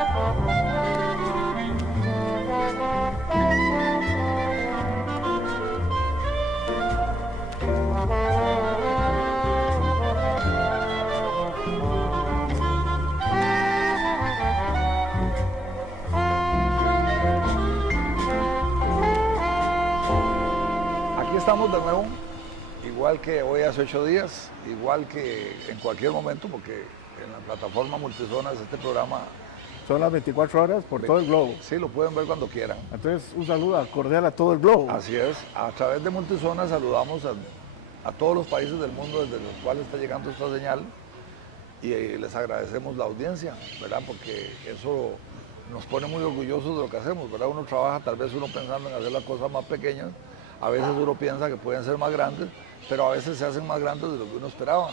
Aquí estamos de nuevo, igual que hoy hace 8 días, igual que en cualquier momento, porque en la plataforma Multizonas este programa... Son las 24 horas por todo el globo. Sí, lo pueden ver cuando quieran. Entonces, un saludo cordial a todo el globo. Así es, a través de Multizonas saludamos a todos los países del mundo desde los cuales está llegando esta señal y les agradecemos la audiencia, ¿verdad? Porque eso nos pone muy orgullosos de lo que hacemos, ¿verdad? Uno trabaja tal vez uno pensando en hacer las cosas más pequeñas, a veces uno piensa que pueden ser más grandes, pero a veces se hacen más grandes de lo que uno esperaba.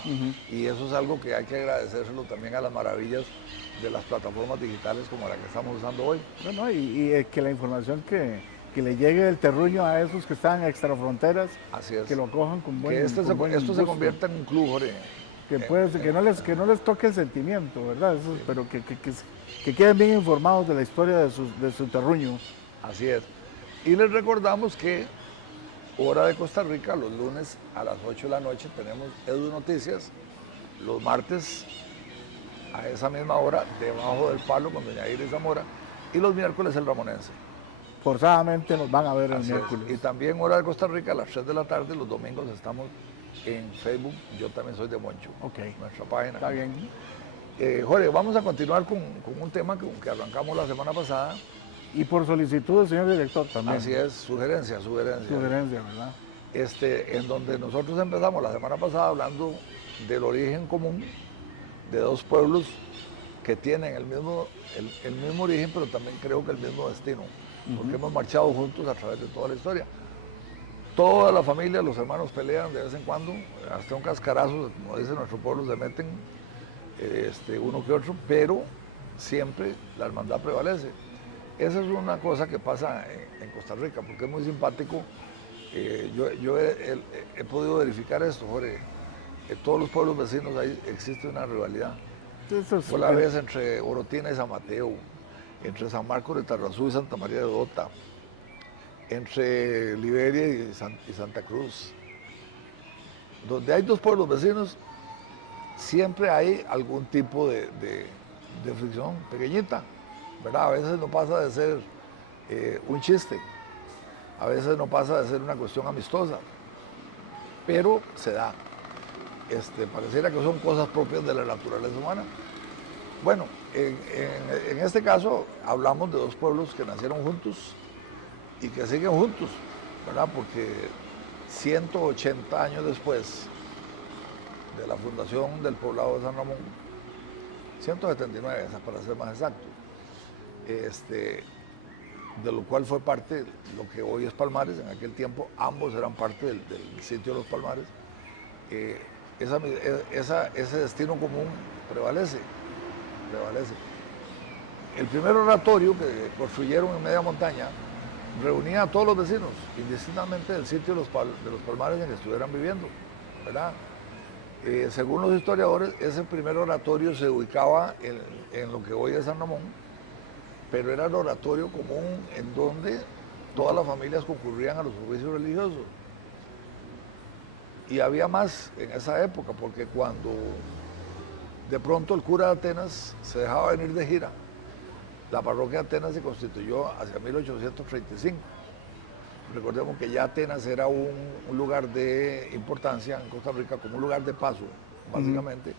Y eso es algo que hay que agradecérselo también a las maravillas de las plataformas digitales como la que estamos usando hoy. Bueno, y que la información que le llegue del terruño a esos que están extrafronteras, así es, que lo cojan con buen gusto. Que esto se convierta en un club, Jorge. Que no les toque el sentimiento, ¿verdad? Eso, sí. Pero que queden bien informados de la historia de su terruño. Así es. Y les recordamos que Hora de Costa Rica, los lunes a las 8 de la noche tenemos Edu Noticias, los martes a esa misma hora, Debajo del Palo con doña Iris Zamora, y los miércoles el Ramonense. Forzadamente nos van a ver el miércoles. Y también Hora de Costa Rica a las 3 de la tarde, los domingos estamos en Facebook, yo también soy de Moncho, nuestra página. Está bien. Jorge, vamos a continuar con un tema que arrancamos la semana pasada. Y por solicitud del señor director también. Así es, sugerencia. Sugerencia, ¿verdad? En donde nosotros empezamos la semana pasada hablando del origen común de dos pueblos que tienen el mismo origen, pero también creo que el mismo destino, porque hemos marchado juntos a través de toda la historia. Toda la familia, los hermanos pelean de vez en cuando, hasta un cascarazo, como dice nuestro pueblo, se meten uno que otro, pero siempre la hermandad prevalece. Esa es una cosa que pasa en Costa Rica, porque es muy simpático. Yo he podido verificar esto, Jorge. En todos los pueblos vecinos ahí existe una rivalidad. Fue la vez entre Orotina y San Mateo, entre San Marcos de Tarrazú y Santa María de Dota, entre Liberia y Santa Cruz. Donde hay dos pueblos vecinos, siempre hay algún tipo de fricción pequeñita, ¿verdad? A veces no pasa de ser un chiste, a veces no pasa de ser una cuestión amistosa, pero se da. Pareciera que son cosas propias de la naturaleza humana. Bueno, en este caso hablamos de dos pueblos que nacieron juntos y que siguen juntos, ¿verdad? Porque 180 años después de la fundación del poblado de San Ramón, 179 para ser más exacto, de lo cual fue parte de lo que hoy es Palmares. En aquel tiempo ambos eran parte del sitio de los Palmares. Ese destino común prevalece. El primer oratorio que construyeron en media montaña reunía a todos los vecinos, indistintamente del sitio de los Palmares en que estuvieran viviendo, ¿verdad? Según los historiadores, ese primer oratorio se ubicaba en lo que hoy es San Ramón, pero era el oratorio común en donde todas las familias concurrían a los oficios religiosos. Y había más en esa época, porque cuando de pronto el cura de Atenas se dejaba venir de gira, la parroquia de Atenas se constituyó hacia 1835. Recordemos que ya Atenas era un lugar de importancia en Costa Rica, como un lugar de paso, básicamente,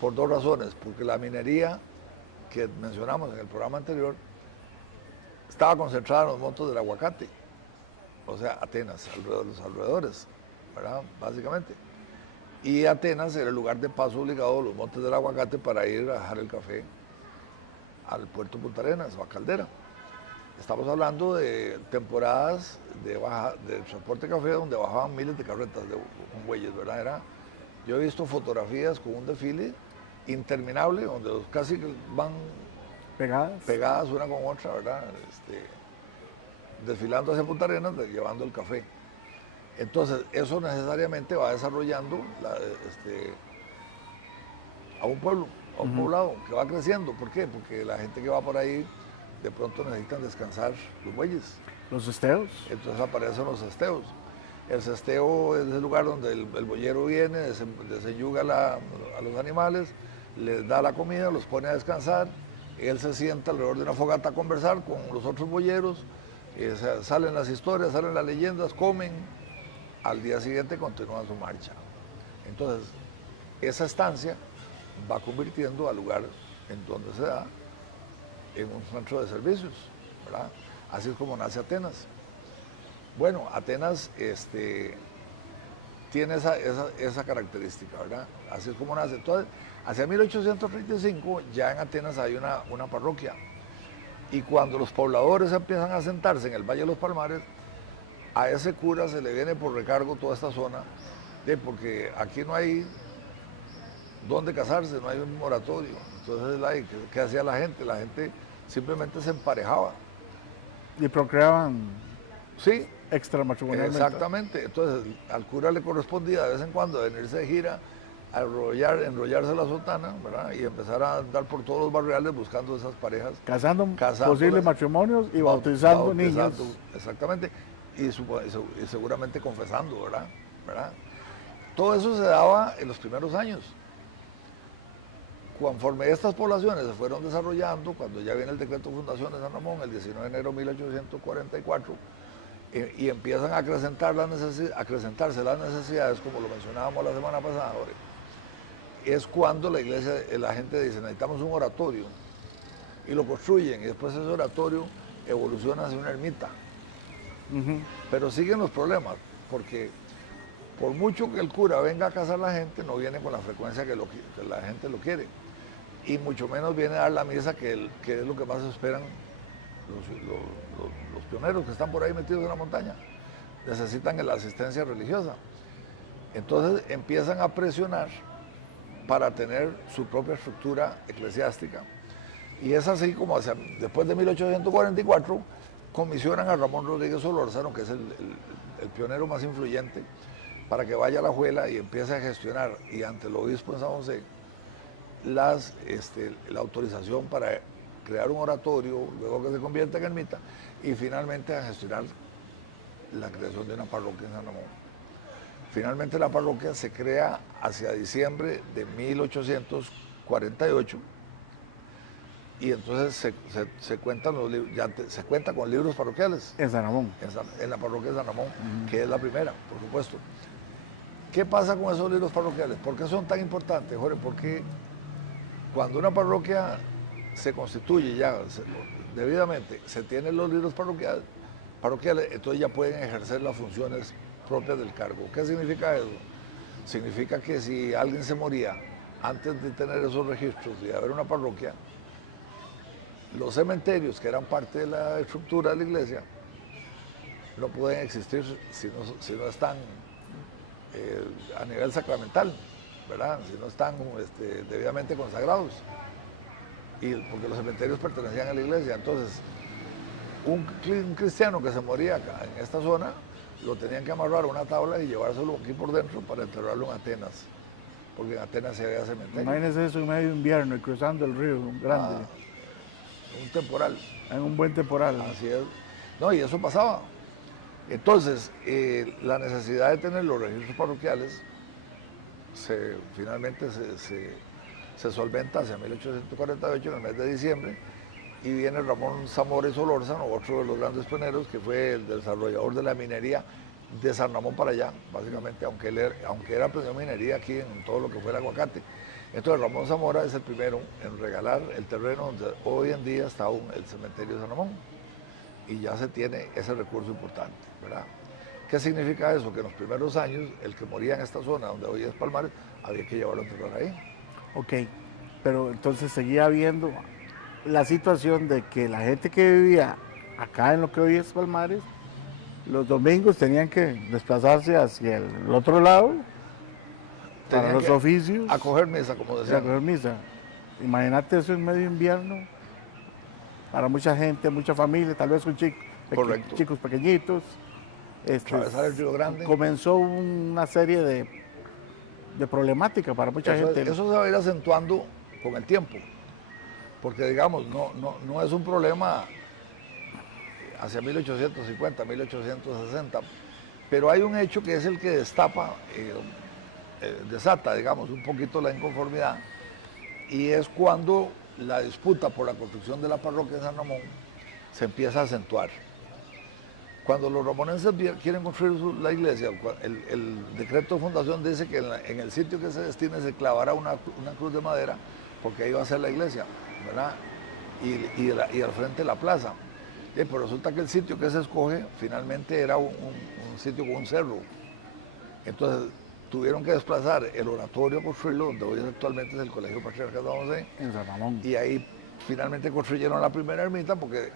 por dos razones. Porque la minería que mencionamos en el programa anterior estaba concentrada en los montes del aguacate, o sea, Atenas, los alrededores, ¿verdad? Básicamente. Y Atenas era el lugar de paso obligado a los montes del aguacate para ir a dejar el café al puerto Punta Arenas o a Caldera. Estamos hablando de temporadas de transporte de café donde bajaban miles de carretas con bueyes, ¿verdad? Yo he visto fotografías con un desfile interminable donde casi van pegadas una con otra, ¿verdad? Desfilando hacia Punta Arenas, llevando el café. Entonces, eso necesariamente va desarrollando a un pueblo. a un poblado que va creciendo. ¿Por qué? Porque la gente que va por ahí de pronto necesitan descansar los bueyes. Los esteos. Entonces aparecen los esteos. El cesteo es el lugar donde el boyero viene, desenyuga a los animales, les da la comida, los pone a descansar. Él se sienta alrededor de una fogata a conversar con los otros boyeros. Salen las historias, salen las leyendas, comen. Al día siguiente continúan su marcha. Entonces, esa estancia va convirtiendo al lugar en donde se da en un centro de servicios, ¿verdad? Así es como nace Atenas. Bueno, Atenas tiene esa característica, ¿verdad? Así es como nace. Entonces, hacia 1835 ya en Atenas hay una parroquia. Y cuando los pobladores empiezan a sentarse en el Valle de los Palmares, a ese cura se le viene por recargo toda esta zona, porque aquí no hay dónde casarse, no hay un moratorio. Entonces, ¿qué hacía la gente? La gente simplemente se emparejaba. Y procreaban Sí, extramatrimonialmente. exactamente. Entonces, al cura le correspondía de vez en cuando venirse de gira, a enrollarse la sotana, ¿verdad? Y empezar a andar por todos los barriales buscando esas parejas. Casando posibles matrimonios y bautizando niños. Exactamente. Y seguramente confesando, ¿verdad? Todo eso se daba en los primeros años. Conforme estas poblaciones se fueron desarrollando, cuando ya viene el decreto de fundación de San Ramón, el 19 de enero de 1844, y empiezan a acrecentarse las necesidades, como lo mencionábamos la semana pasada, es cuando la iglesia, la gente dice, necesitamos un oratorio, y lo construyen, y después ese oratorio evoluciona hacia una ermita. Pero siguen los problemas, porque por mucho que el cura venga a casar a la gente, no viene con la frecuencia que la gente lo quiere. Y mucho menos viene a dar la misa, que es lo que más esperan los pioneros que están por ahí metidos en la montaña. Necesitan la asistencia religiosa. Entonces empiezan a presionar para tener su propia estructura eclesiástica. Y es así como después de 1844 comisionan a Ramón Rodríguez Solórzano, que es el pionero más influyente, para que vaya a la Alajuela y empiece a gestionar, y ante el obispo en San José, la autorización para crear un oratorio, luego que se convierta en ermita, y finalmente a gestionar la creación de una parroquia en San Ramón. Finalmente la parroquia se crea hacia diciembre de 1848, y entonces se cuenta con libros parroquiales. En San Ramón. En la parroquia de San Ramón, que es la primera, por supuesto. ¿Qué pasa con esos libros parroquiales? ¿Por qué son tan importantes, Jorge? Porque cuando una parroquia se constituye ya debidamente, se tienen los libros parroquiales, entonces ya pueden ejercer las funciones propias del cargo. ¿Qué significa eso? Significa que si alguien se moría antes de tener esos registros y de haber una parroquia, los cementerios, que eran parte de la estructura de la iglesia, no pueden existir si no están a nivel sacramental, ¿verdad? Si no están debidamente consagrados. Porque los cementerios pertenecían a la iglesia. Entonces, un cristiano que se moría acá, en esta zona, lo tenían que amarrar a una tabla y llevárselo aquí por dentro para enterrarlo en Atenas. Porque en Atenas se había cementerio. Imagínense eso en medio de invierno y cruzando el río, grande. Un temporal. En un buen temporal. Así es. No, y eso pasaba. Entonces, la necesidad de tener los registros parroquiales finalmente se solventa hacia 1848, en el mes de diciembre, y viene Ramón Zamora y Solórzano, otro de los grandes pioneros, que fue el desarrollador de la minería de San Ramón para allá, básicamente, aunque era pionero de minería aquí en todo lo que fue el aguacate. Entonces Ramón Zamora es el primero en regalar el terreno donde hoy en día está aún el cementerio de San Ramón, y ya se tiene ese recurso importante, ¿verdad? ¿Qué significa eso? Que en los primeros años, el que moría en esta zona, donde hoy es Palmares, había que llevarlo a enterrar ahí. Ok, pero entonces seguía habiendo la situación de que la gente que vivía acá en lo que hoy es Palmares, los domingos tenían que desplazarse hacia el otro lado para los oficios. A coger misa, como decían. A coger misa. Imagínate eso en medio de invierno, para mucha gente, mucha familia, tal vez con chicos pequeñitos. Atravesar el Río Grande. Comenzó una serie de problemática para mucha gente. Eso se va a ir acentuando con el tiempo. Porque digamos, no es un problema hacia 1850, 1860, pero hay un hecho que es el que destapa, desata, digamos, un poquito la inconformidad, y es cuando la disputa por la construcción de la parroquia de San Ramón se empieza a acentuar. Cuando los ramonenses quieren construir la iglesia, el decreto de fundación dice que en el sitio que se destine se clavará una cruz de madera, porque ahí va a ser la iglesia, ¿verdad? Y al frente la plaza. Pero resulta que el sitio que se escoge finalmente era un sitio con un cerro. Entonces tuvieron que desplazar el oratorio a construirlo, donde hoy actualmente es el Colegio Patriarcal de San José. En San Ramón. Y ahí finalmente construyeron la primera ermita, porque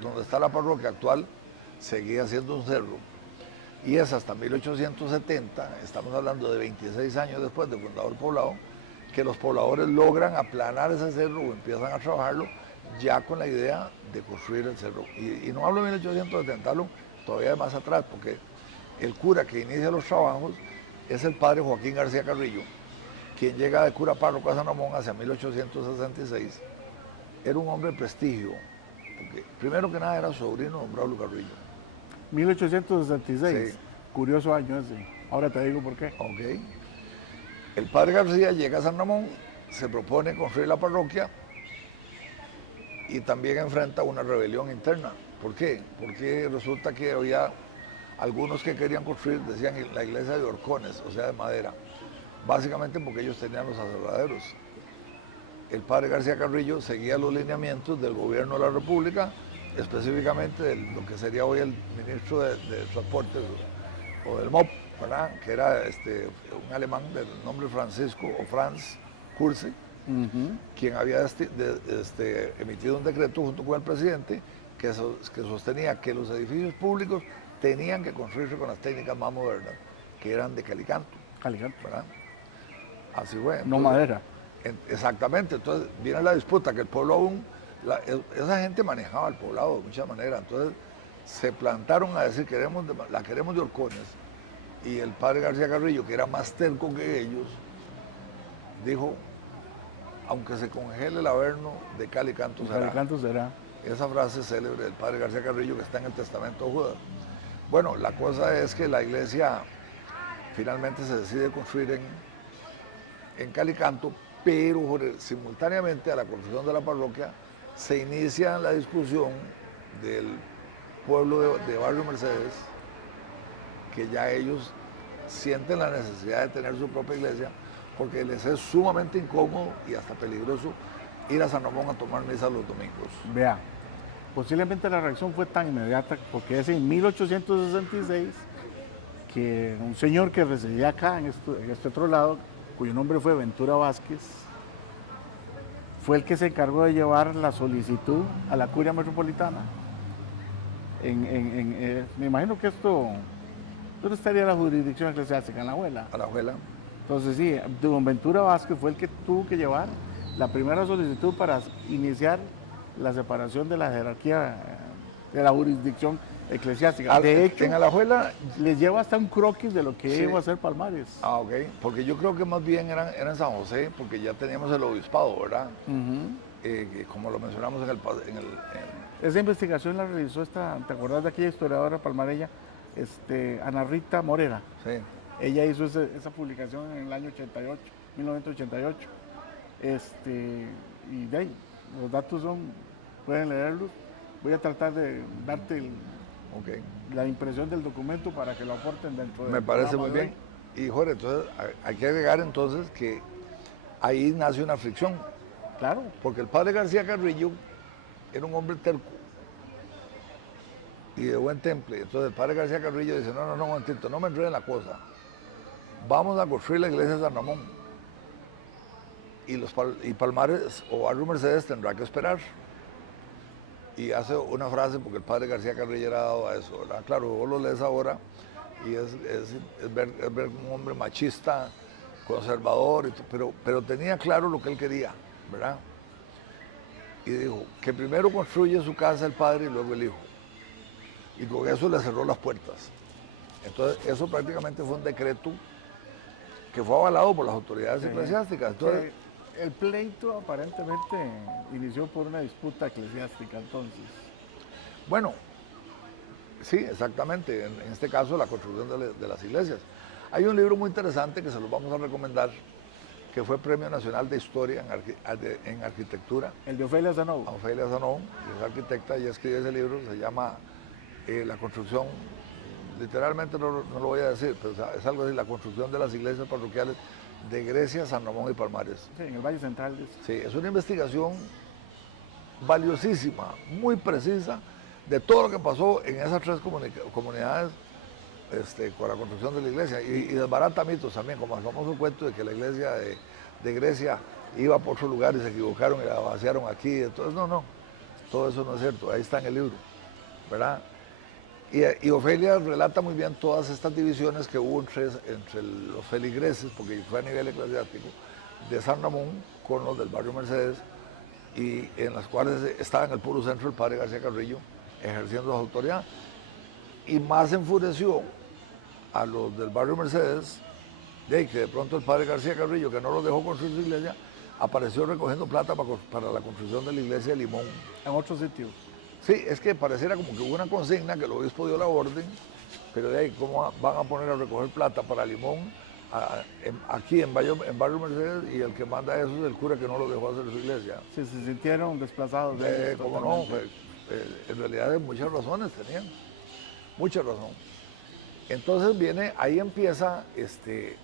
donde está la parroquia actual seguía siendo un cerro. Y es hasta 1870, estamos hablando de 26 años después de fundado el poblado, que los pobladores logran aplanar ese cerro o empiezan a trabajarlo ya con la idea de construir el cerro. Y no hablo de 1870, hablo todavía de más atrás, porque el cura que inicia los trabajos es el padre Joaquín García Carrillo, quien llega de cura párroco a San Ramón hacia 1866. Era un hombre de prestigio, porque primero que nada era sobrino de don Braulio Carrillo. 1866, Sí. Curioso año ese. Ahora te digo por qué. Ok. El padre García llega a San Ramón, se propone construir la parroquia y también enfrenta una rebelión interna. ¿Por qué? Porque resulta que había algunos que querían construir, decían, la iglesia de horcones, o sea, de madera, básicamente porque ellos tenían los aserraderos. El padre García Carrillo seguía los lineamientos del gobierno de la República, específicamente de lo que sería hoy el ministro de Transportes o del MOP, ¿verdad? Que era un alemán del nombre Francisco o Franz Kurse, quien había emitido un decreto junto con el presidente que sostenía que los edificios públicos tenían que construirse con las técnicas más modernas, que eran de calicanto. Calicanto. ¿Verdad? Así fue. Entonces, No madera. Exactamente, entonces viene la disputa que el pueblo aún, esa gente manejaba el poblado de muchas maneras, entonces se plantaron a decir la queremos de horcones, y el padre García Carrillo, que era más terco que ellos, dijo, aunque se congele el averno, de cal y canto será. Calicanto será. Esa frase célebre del padre García Carrillo que está en el Testamento de Judas. Bueno, la cosa es que la iglesia finalmente se decide construir en Calicanto, pero simultáneamente a la construcción de la parroquia se inicia la discusión del pueblo de Barrio Mercedes, que ya ellos sienten la necesidad de tener su propia iglesia, porque les es sumamente incómodo y hasta peligroso ir a San Ramón a tomar misa los domingos. Vea, posiblemente la reacción fue tan inmediata porque es en 1866 que un señor que residía acá, en este otro lado, cuyo nombre fue Ventura Vázquez, fue el que se encargó de llevar la solicitud a la curia metropolitana. Me imagino que ¿dónde estaría la jurisdicción eclesiástica? En la Abuela. A la abuela. Entonces sí, don Ventura Vázquez fue el que tuvo que llevar la primera solicitud para iniciar la separación de la jerarquía de la jurisdicción eclesiástica. De hecho, en Alajuela les lleva hasta un croquis de lo que sí. iba a ser Palmares. Ah, ok. Porque yo creo que más bien eran en San José, porque ya teníamos el obispado, ¿verdad? Como lo mencionamos Esa investigación la realizó ¿te acordás de aquella historiadora palmareña? Ana Rita Morera. Sí. Ella hizo esa publicación en el año 1988. Y de ahí, los datos pueden leerlos. Voy a tratar de darte la impresión del documento para que lo aporten dentro del Me parece muy programa bien. Y Jorge, entonces hay que agregar entonces que ahí nace una fricción. Claro. Porque el padre García Carrillo era un hombre terco y de buen temple. Entonces el padre García Carrillo dice, no, un momentito, no me enreden la cosa. Vamos a construir la iglesia de San Ramón. Y Palmares o Barrio Mercedes tendrá que esperar. Y hace una frase, porque el padre García Carrillo era dado a eso, ¿verdad? Claro, vos lo lees ahora y es ver un hombre machista, conservador, pero tenía claro lo que él quería, ¿verdad? Y dijo, que primero construye su casa el padre y luego el hijo. Y con eso le cerró las puertas. Entonces, eso prácticamente fue un decreto que fue avalado por las autoridades eclesiásticas. Entonces, El pleito aparentemente inició por una disputa eclesiástica entonces. Bueno, sí, exactamente, en este caso la construcción de las iglesias. Hay un libro muy interesante que se los vamos a recomendar, que fue Premio Nacional de Historia en Arquitectura. El de Ofelia Zanou. Ofelia Zanou, que es arquitecta, y escribe ese libro, se llama La construcción, literalmente no lo voy a decir, pero es algo así, la construcción de las iglesias parroquiales de Grecia, San Ramón y Palmares. Sí, en el Valle Central. Sí, es una investigación valiosísima, muy precisa, de todo lo que pasó en esas tres comunidades con la construcción de la iglesia, y desbarata mitos también, como el famoso cuento de que la iglesia de Grecia iba por otro lugar y se equivocaron y la vaciaron aquí. Entonces, no, todo eso no es cierto, ahí está en el libro, ¿verdad? Y Ofelia relata muy bien todas estas divisiones que hubo entre los feligreses, porque fue a nivel eclesiástico, de San Ramón con los del barrio Mercedes, y en las cuales estaba en el puro centro el padre García Carrillo, ejerciendo su autoridad. Y más enfureció a los del barrio Mercedes, que de pronto el padre García Carrillo, que no los dejó construir su iglesia, apareció recogiendo plata para la construcción de la iglesia de Limón. En otro sitio. Sí, es que pareciera como que hubo una consigna que el obispo dio la orden, pero de ahí, ¿cómo van a poner a recoger plata para Limón aquí en Barrio Mercedes? Y el que manda eso es el cura que no lo dejó hacer su iglesia. Sí, se sintieron desplazados. ¿Cómo no? En realidad muchas razones tenían, mucha razón. Entonces ahí empieza, es de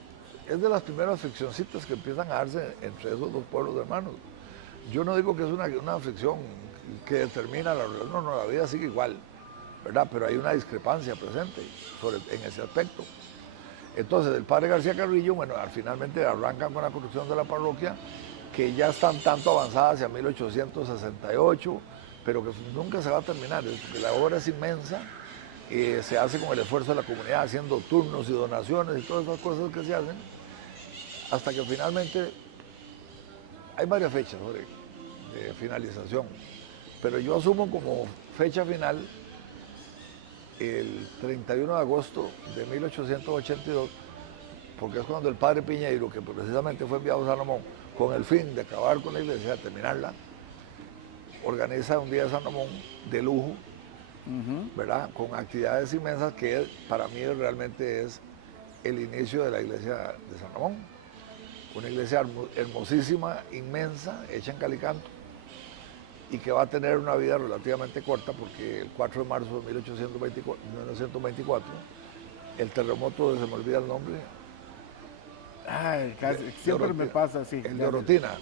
las primeras friccioncitas que empiezan a darse entre esos dos pueblos hermanos. Yo no digo que es una fricción que determina la relación, no, la vida sigue igual, ¿verdad? Pero hay una discrepancia presente en ese aspecto. Entonces, el padre García Carrillo, bueno, finalmente arrancan con la construcción de la parroquia, que ya están tanto avanzada hacia 1868, pero que nunca se va a terminar, porque la obra es inmensa, se hace con el esfuerzo de la comunidad, haciendo turnos y donaciones y todas esas cosas que se hacen, hasta que finalmente hay varias fechas de finalización, pero yo asumo como fecha final el 31 de agosto de 1882, porque es cuando el padre Piñeiro, que precisamente fue enviado a San Ramón con el fin de acabar con la iglesia, de terminarla, organiza un día de San Ramón de lujo, ¿verdad? Con actividades inmensas que para mí realmente es el inicio de la iglesia de San Ramón. Una iglesia hermosísima, inmensa, hecha en Calicanto, y que va a tener una vida relativamente corta, porque el 4 de marzo de 1924, el terremoto, se me olvida el nombre. Ay, siempre me pasa así. El de Orotina,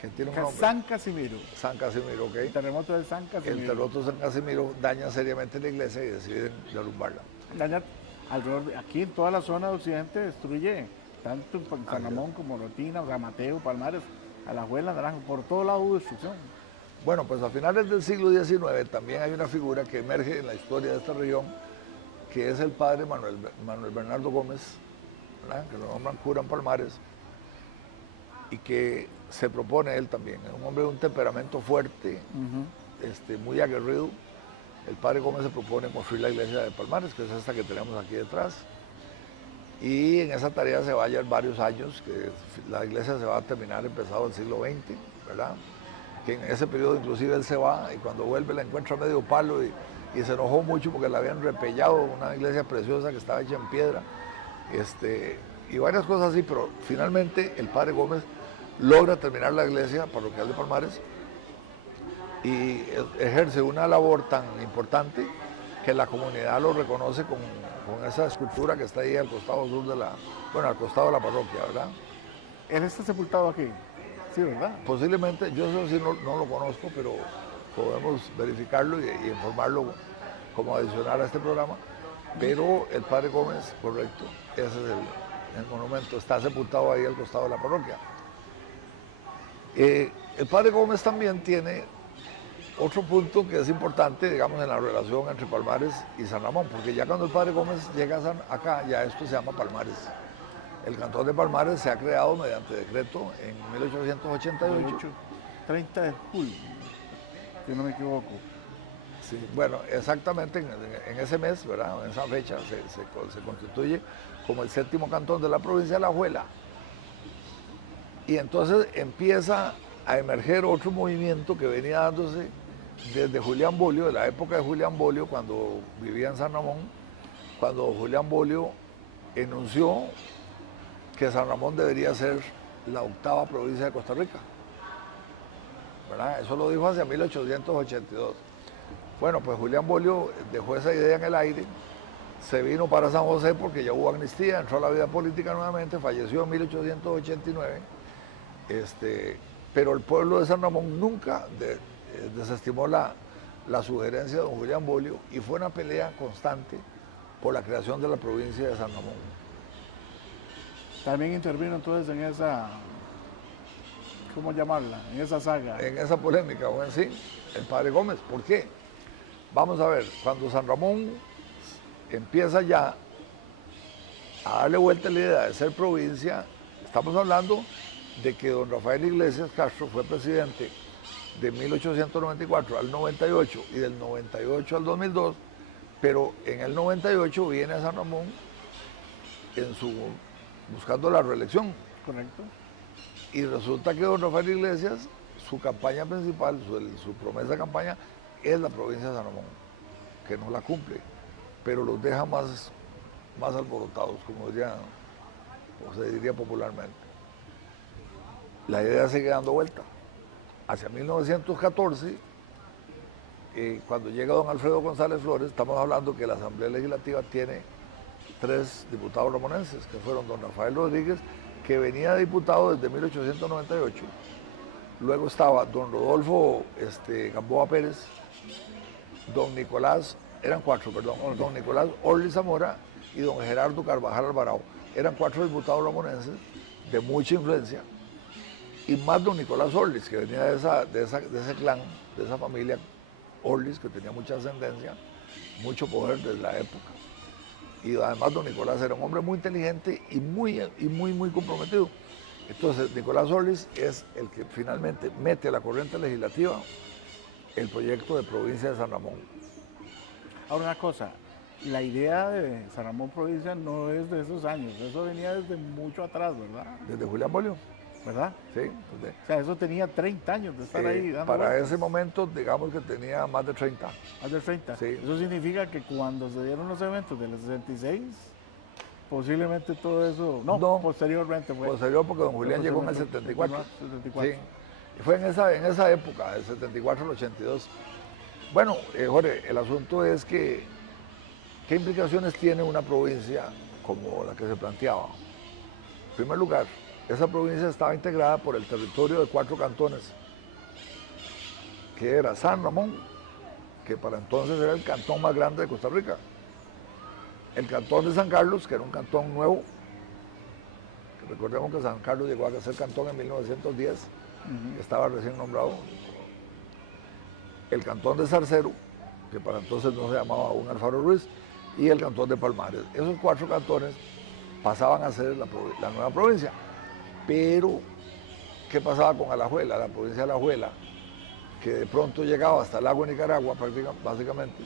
que tiene un nombre. San Casimiro. San Casimiro, ok. El terremoto de San Casimiro. El terremoto de San Casimiro daña seriamente la iglesia y deciden derrumbarla. Daña alrededor, aquí en toda la zona de Occidente destruye, tanto en San Ramón como Orotina, Ramateo, Palmares, Alajuela, Naranjo, por todo lado hubo destrucción. Bueno, pues a finales del siglo XIX también hay una figura que emerge en la historia de esta región, que es el padre Manuel Bernardo Gómez, ¿verdad? Que lo nombran cura en Palmares, y que se propone él también, es un hombre de un temperamento fuerte, muy aguerrido. El padre Gómez se propone construir la iglesia de Palmares, que es esta que tenemos aquí detrás, y en esa tarea se va a llevar varios años, que la iglesia se va a terminar empezado el siglo XX, ¿verdad? Que en ese periodo inclusive él se va y cuando vuelve la encuentra medio palo y se enojó mucho porque la habían repellado, una iglesia preciosa que estaba hecha en piedra, y varias cosas así, pero finalmente el padre Gómez logra terminar la iglesia parroquial de Palmares y ejerce una labor tan importante que la comunidad lo reconoce con esa escultura que está ahí al costado sur al costado de la parroquia, ¿verdad? Él está sepultado aquí. Sí, ¿verdad? Posiblemente, yo eso sí no lo conozco, pero podemos verificarlo y informarlo como adicional a este programa. Pero el padre Gómez, correcto, ese es el monumento, está sepultado ahí al costado de la parroquia. El padre Gómez también tiene otro punto que es importante, digamos, en la relación entre Palmares y San Ramón, porque ya cuando el padre Gómez llega acá, ya esto se llama Palmares. El cantón de Palmares se ha creado mediante decreto en 1888. 30 de julio, si no me equivoco. Sí, bueno, exactamente en ese mes, ¿verdad? En esa fecha se constituye como el 7º cantón de la provincia de Alajuela. Y entonces empieza a emerger otro movimiento que venía dándose desde Julián Bolio, de la época de Julián Bolio, cuando vivía en San Ramón, cuando Julián Bolio enunció que San Ramón debería ser la 8ª provincia de Costa Rica. ¿Verdad? Eso lo dijo hacia 1882. Bueno, pues Julián Bolio dejó esa idea en el aire, se vino para San José porque ya hubo amnistía, entró a la vida política nuevamente, falleció en 1889, pero el pueblo de San Ramón nunca desestimó la sugerencia de don Julián Bolio y fue una pelea constante por la creación de la provincia de San Ramón. También intervino entonces en esa, ¿cómo llamarla? En esa saga. En esa polémica, bueno, sí, el padre Gómez. ¿Por qué? Vamos a ver, cuando San Ramón empieza ya a darle vuelta a la idea de ser provincia, estamos hablando de que don Rafael Iglesias Castro fue presidente de 1894 al 98 y del 98 al 2002, pero en el 98 viene a San Ramón buscando la reelección. Correcto. Y resulta que don Rafael Iglesias, su campaña principal, su promesa de campaña, es la provincia de San Ramón, que no la cumple, pero los deja más alborotados, como se diría popularmente. La idea sigue dando vuelta. Hacia 1914, cuando llega don Alfredo González Flores, estamos hablando que la Asamblea Legislativa tiene 3 diputados ramonenses, que fueron don Rafael Rodríguez, que venía diputado desde 1898. Luego estaba don Rodolfo Gamboa Pérez, don Nicolás, eran 4, perdón, don Nicolás Orly Zamora y don Gerardo Carvajal Alvarado. Eran 4 diputados ramonenses de mucha influencia, y más don Nicolás Orlis, que venía de ese clan, de esa familia Orlis, que tenía mucha ascendencia, mucho poder desde la época. Y además don Nicolás era un hombre muy inteligente y muy comprometido. Entonces Nicolás Orlis es el que finalmente mete a la corriente legislativa el proyecto de provincia de San Ramón. Ahora una cosa, la idea de San Ramón provincia no es de esos años, eso venía desde mucho atrás, ¿verdad? Desde Julián Bolio. ¿Verdad? Sí. O sea, eso tenía 30 años de estar ahí dando Para vueltas. ese momento, digamos que tenía más de 30. Más de 30. Sí. Eso significa que cuando se dieron los eventos del 66, posiblemente todo eso... No, posteriormente fue. Posterior porque don Julián llegó en el 74. 74. Sí. Y fue en esa época, del 74 al 82. Bueno, Jorge, el asunto es que, ¿qué implicaciones tiene una provincia como la que se planteaba? En primer lugar, esa provincia estaba integrada por el territorio de 4 cantones, que era San Ramón, que para entonces era el cantón más grande de Costa Rica, el cantón de San Carlos, que era un cantón nuevo, que recordemos que San Carlos llegó a ser cantón en 1910, estaba recién nombrado, el cantón de Zarcero, que para entonces no se llamaba aún Alfaro Ruiz, y el cantón de Palmares. Esos 4 cantones pasaban a ser la nueva provincia. Pero, ¿qué pasaba con Alajuela, la provincia de Alajuela, que de pronto llegaba hasta el lago de Nicaragua, básicamente?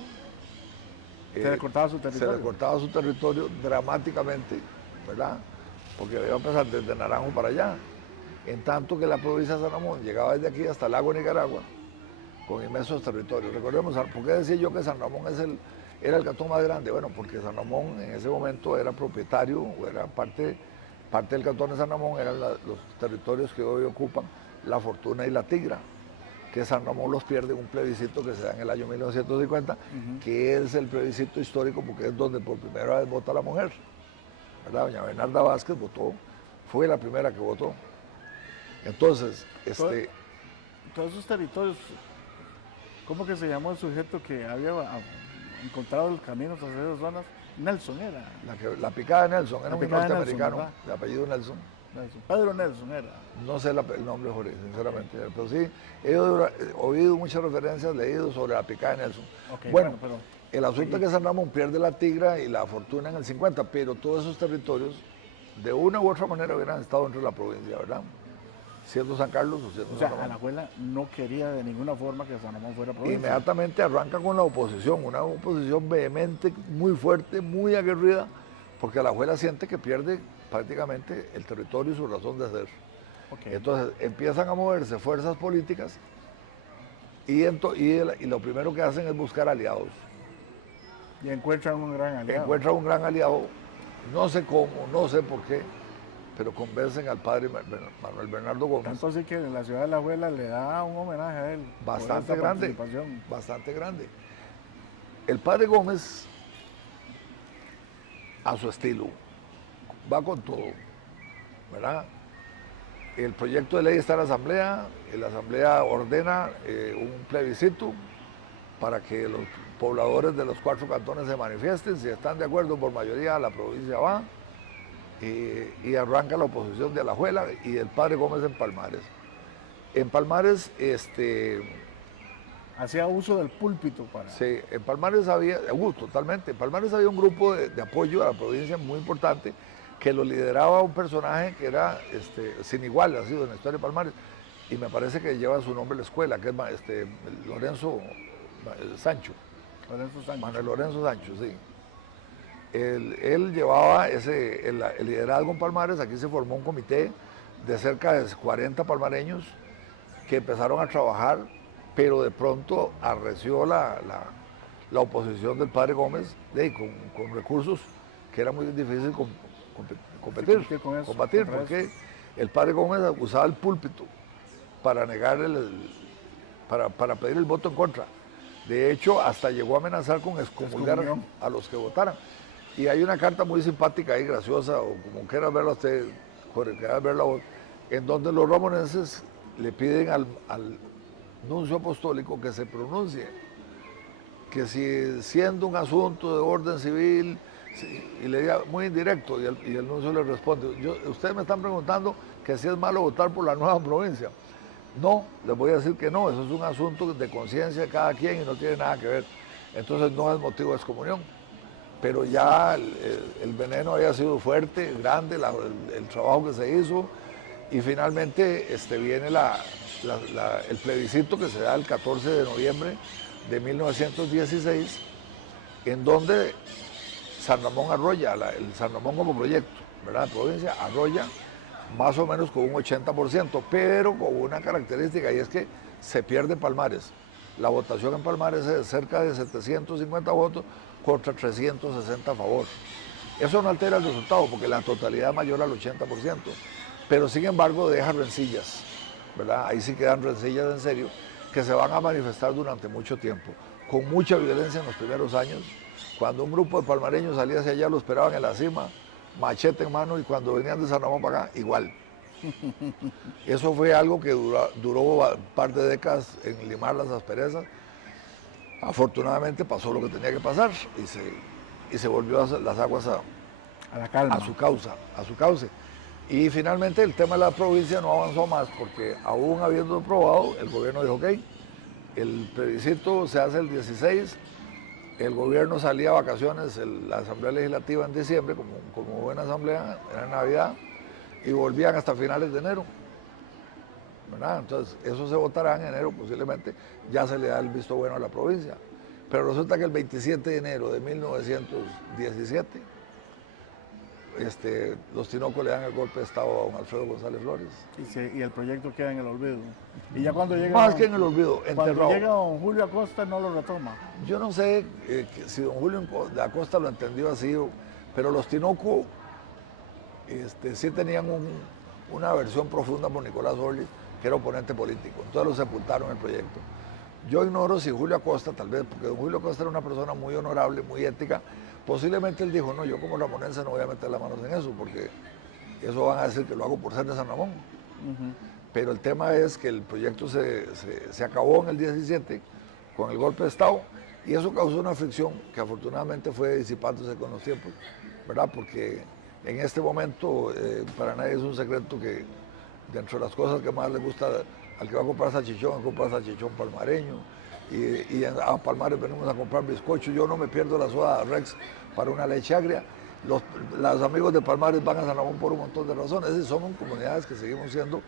Se le cortaba su territorio. Se le cortaba su territorio dramáticamente, ¿verdad? Porque debía pasar desde Naranjo para allá. En tanto que la provincia de San Ramón llegaba desde aquí hasta el lago de Nicaragua, con inmensos territorios. Recordemos, ¿por qué decía yo que San Ramón era el cantón más grande? Bueno, porque San Ramón en ese momento era propietario, o era parte del cantón de San Ramón, eran los territorios que hoy ocupan La Fortuna y La Tigra, que San Ramón los pierde en un plebiscito que se da en el año 1950, que es el plebiscito histórico porque es donde por primera vez vota la mujer, ¿verdad? Doña Bernarda Vázquez votó, fue la primera que votó. Entonces, todos esos territorios, ¿cómo que se llamó el sujeto que había encontrado el camino hacia esas zonas? Nelson era. La picada de Nelson, era un norteamericano, de apellido Nelson. Pedro Nelson era. No sé el nombre, Jorge, sinceramente, pero sí he oído muchas referencias, leído sobre la picada de Nelson. Okay, bueno, pero el asunto es que San Ramón pierde la Tigra y La Fortuna en el 50, pero todos esos territorios, de una u otra manera, hubieran estado dentro de la provincia, ¿verdad? Siendo San Carlos o siendo San Ramón. Alajuela no quería de ninguna forma que San Ramón fuera provincia. Inmediatamente arranca con la oposición, una oposición vehemente, muy fuerte, muy aguerrida, porque Alajuela siente que pierde prácticamente el territorio y su razón de ser. Ok. Entonces empiezan a moverse fuerzas políticas y lo primero que hacen es buscar aliados. Y encuentran un gran aliado. Encuentran un gran aliado, no sé cómo, no sé por qué, pero convencen al padre Manuel Bernardo Gómez. Tanto así que la ciudad de la abuela le da un homenaje a él. Bastante por esta grande, participación. bastante grande. El padre Gómez, a su estilo, va con todo, ¿verdad? El proyecto de ley está en la asamblea ordena un plebiscito para que los pobladores de los 4 cantones se manifiesten, si están de acuerdo por mayoría la provincia va, y arranca la oposición de Alajuela y del padre Gómez en Palmares. En Palmares, Hacía uso del púlpito para... sí, en Palmares había, totalmente, en Palmares había un grupo de apoyo a la provincia muy importante que lo lideraba un personaje que era sin igual, ha sido en la historia de Palmares, y me parece que lleva su nombre la escuela, que es Lorenzo Sancho. Lorenzo Sánchez. Manuel Lorenzo Sancho, sí. Él llevaba el liderazgo en Palmares. Aquí se formó un comité de cerca de 40 palmareños que empezaron a trabajar, pero de pronto arreció la oposición del padre Gómez con recursos que era muy difícil combatir, porque el padre Gómez usaba el púlpito para negar para pedir el voto en contra. De hecho, hasta llegó a amenazar con excomulgar a los que votaran. Y hay una carta muy simpática y graciosa, o como quieras verla usted, Jorge, quieras verla vos, en donde los ramonenses le piden al nuncio apostólico que se pronuncie, que si siendo un asunto de orden civil, y le diga muy indirecto, y el nuncio le responde, ustedes me están preguntando que si es malo votar por la nueva provincia. No, les voy a decir que no, eso es un asunto de conciencia de cada quien y no tiene nada que ver. Entonces no es motivo de excomunión. Pero ya el veneno había sido fuerte, grande, el trabajo que se hizo, y finalmente viene el plebiscito que se da el 14 de noviembre de 1916, en donde San Ramón arrolla, el San Ramón como proyecto, ¿verdad? La provincia arrolla más o menos con un 80%, pero con una característica, y es que se pierde Palmares. La votación en Palmares es cerca de 750 votos contra 360 a favor. Eso no altera el resultado porque la totalidad es mayor al 80%, pero sin embargo deja rencillas, ¿verdad? Ahí sí quedan rencillas en serio que se van a manifestar durante mucho tiempo, con mucha violencia en los primeros años. Cuando un grupo de palmareños salía hacia allá, lo esperaban en la cima, machete en mano, y cuando venían de San Ramón para acá, igual. Eso fue algo que duró un par de décadas en limar las asperezas. Afortunadamente pasó lo que tenía que pasar y se volvió las aguas a la calma, a su cauce. Y finalmente el tema de la provincia no avanzó más porque aún habiendo aprobado, el gobierno dijo, ok, el plebiscito se hace el 16, el gobierno salía a vacaciones, la Asamblea Legislativa en diciembre, como buena asamblea, era Navidad, y volvían hasta finales de enero, ¿verdad? Entonces, eso se votará en enero posiblemente, ya se le da el visto bueno a la provincia. Pero resulta que el 27 de enero de 1917, los Tinocos le dan el golpe de Estado a don Alfredo González Flores. Y el proyecto queda en el olvido. Y ya cuando llega... Más que en el olvido, enterrado. Cuando llega don Julio Acosta no lo retoma. Yo no sé si don Julio Acosta lo entendió así, pero los Tinocos sí tenían una aversión profunda por Nicolás Orlis, que era oponente político. Entonces lo sepultaron el proyecto. Yo ignoro si Julio Acosta, tal vez, porque don Julio Acosta era una persona muy honorable, muy ética, posiblemente él dijo, no, yo como ramonense no voy a meter las manos en eso, porque eso van a decir que lo hago por ser de San Ramón. Pero el tema es que el proyecto se acabó en el 17 con el golpe de Estado, y eso causó una fricción que afortunadamente fue disipándose con los tiempos, ¿verdad? Porque en este momento para nadie es un secreto que dentro de las cosas que más le gusta al que va a comprar salchichón palmareño, y a Palmares venimos a comprar bizcocho. Yo no me pierdo la soda Rex para una leche agria. Los amigos de Palmares van a San Ramón por un montón de razones. Es decir, somos comunidades que seguimos siendo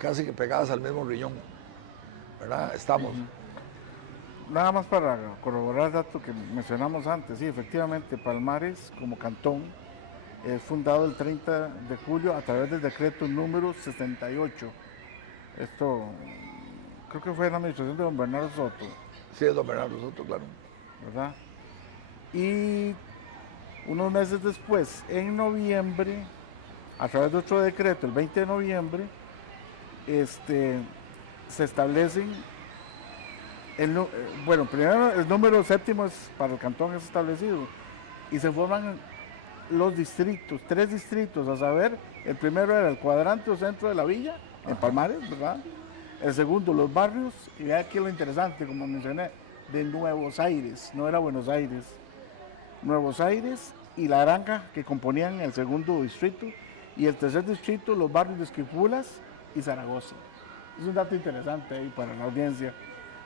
casi que pegadas al mismo riñón, ¿verdad? Estamos. Nada más para corroborar el dato que mencionamos antes, sí, efectivamente Palmares como cantón Es fundado el 30 de julio a través del decreto número 68. Esto creo que fue en la administración de don Bernardo Soto, Sí, es don Bernardo Soto, claro. ¿verdad? Y unos meses después, en noviembre, a través de otro decreto, el 20 de noviembre, se establecen, bueno, primero el número séptimo es para el cantón es establecido y se forman los distritos, 3 distritos, a saber, el primero era el cuadrante o centro de la villa, en Palmares, ¿verdad? El segundo, los barrios, y aquí lo interesante, como mencioné, de Nuevos Aires, no era Buenos Aires, Nuevos Aires y La Granja, que componían el segundo distrito, y el tercer distrito, los barrios de Esquipulas y Zaragoza. Es un dato interesante ahí para la audiencia,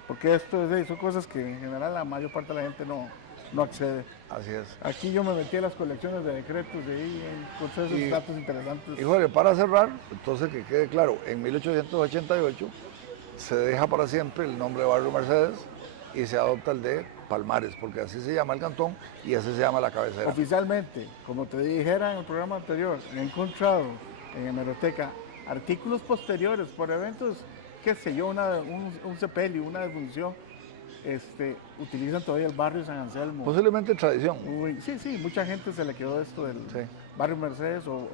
porque esto son cosas que en general la mayor parte de la gente no accede. Así es. Aquí yo me metí a las colecciones de decretos de ahí, encontré esos datos interesantes. Y Jorge, para cerrar, entonces que quede claro, en 1888 se deja para siempre el nombre de Barrio Mercedes y se adopta el de Palmares, porque así se llama el cantón y así se llama la cabecera. Oficialmente, como te dijera en el programa anterior, he encontrado en hemeroteca artículos posteriores por eventos, qué sé yo, un sepelio, una defunción, utilizan todavía el barrio San Anselmo. Posiblemente tradición. Sí, mucha gente se le quedó esto del barrio Mercedes o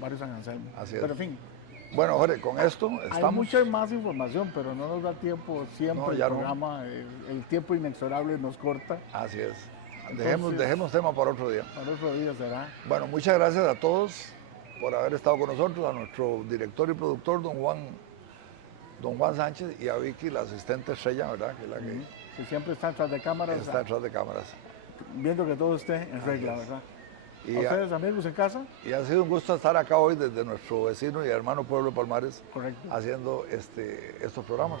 barrio San Anselmo. Así es. Pero en fin. Bueno, Jorge, con esto estamos... Hay mucha más información, pero no nos da tiempo siempre. No, el ya no. programa, el tiempo inexorable nos corta. Así es. Entonces, Dejemos tema para otro día. Para otro día será. Bueno, muchas gracias a todos por haber estado con nosotros, a nuestro director y productor, don Juan Sánchez, y a Vicky, la asistente estrella, ¿verdad? Que es la que siempre está detrás de cámaras. está detrás de cámaras. Viendo que todo esté en regla, ¿verdad? Y ¿A ustedes, amigos, en casa? Y ha sido un gusto estar acá hoy desde nuestro vecino y hermano pueblo de Palmares. Correcto. Haciendo estos programas.